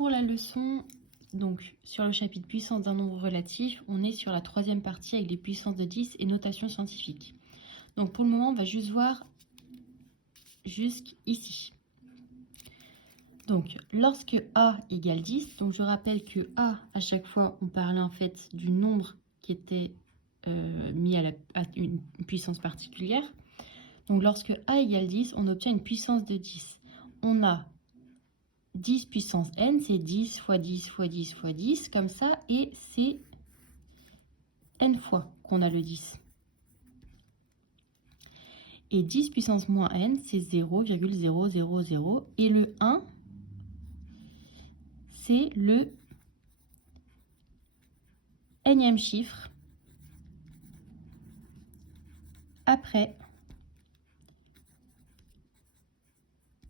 pour la leçon, donc sur le chapitre puissance d'un nombre relatif, on est sur la troisième partie avec les puissances de 10 et notation scientifique. Donc pour le moment, on va juste voir jusqu'ici. Donc lorsque A égale 10, donc je rappelle que A, à chaque fois, on parlait en fait du nombre qui était mis à une puissance particulière. Donc lorsque A égale 10, on obtient une puissance de 10. On a 10 puissance n, c'est 10 fois 10 fois 10 fois 10, comme ça, et c'est n fois qu'on a le 10. Et 10 puissance moins n, c'est 0,000, et le 1, c'est le nème chiffre après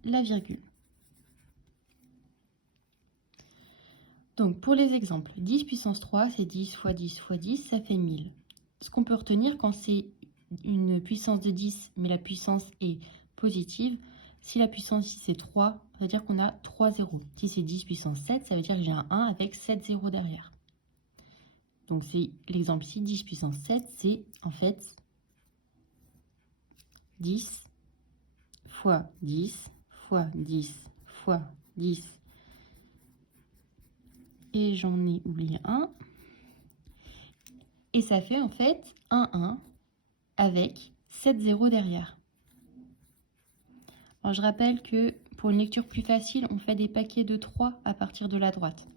la virgule. Donc, pour les exemples, 10 puissance 3, c'est 10 fois 10 fois 10, ça fait 1000. Ce qu'on peut retenir quand c'est une puissance de 10, mais la puissance est positive, si la puissance ici c'est 3, ça veut dire qu'on a 3 zéros. Si c'est 10 puissance 7, ça veut dire que j'ai un 1 avec 7 zéros derrière. Donc, c'est l'exemple ici, 10 puissance 7, c'est en fait 10 fois 10 fois 10 fois 10. Et j'en ai oublié un. Et ça fait en fait un 1 avec 7 zéros derrière. Alors je rappelle que pour une lecture plus facile, on fait des paquets de 3 à partir de la droite.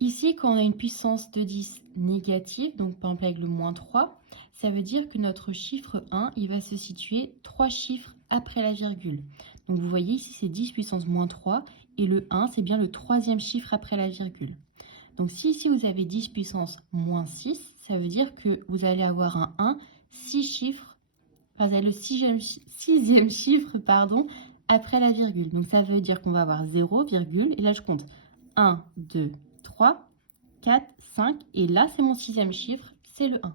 Ici, quand on a une puissance de 10 négative, donc par exemple avec le moins 3, ça veut dire que notre chiffre 1, il va se situer 3 chiffres après la virgule. Donc vous voyez ici, c'est 10 puissance moins 3, et le 1, c'est bien le troisième chiffre après la virgule. Donc si ici vous avez 10 puissance moins 6, ça veut dire que vous allez avoir un 1, 6 chiffres, enfin vous avez le sixième chiffre, pardon, après la virgule. Donc ça veut dire qu'on va avoir 0, virgule, et là je compte 1, 2, 3, 4, 5, et là c'est mon sixième chiffre, c'est le 1.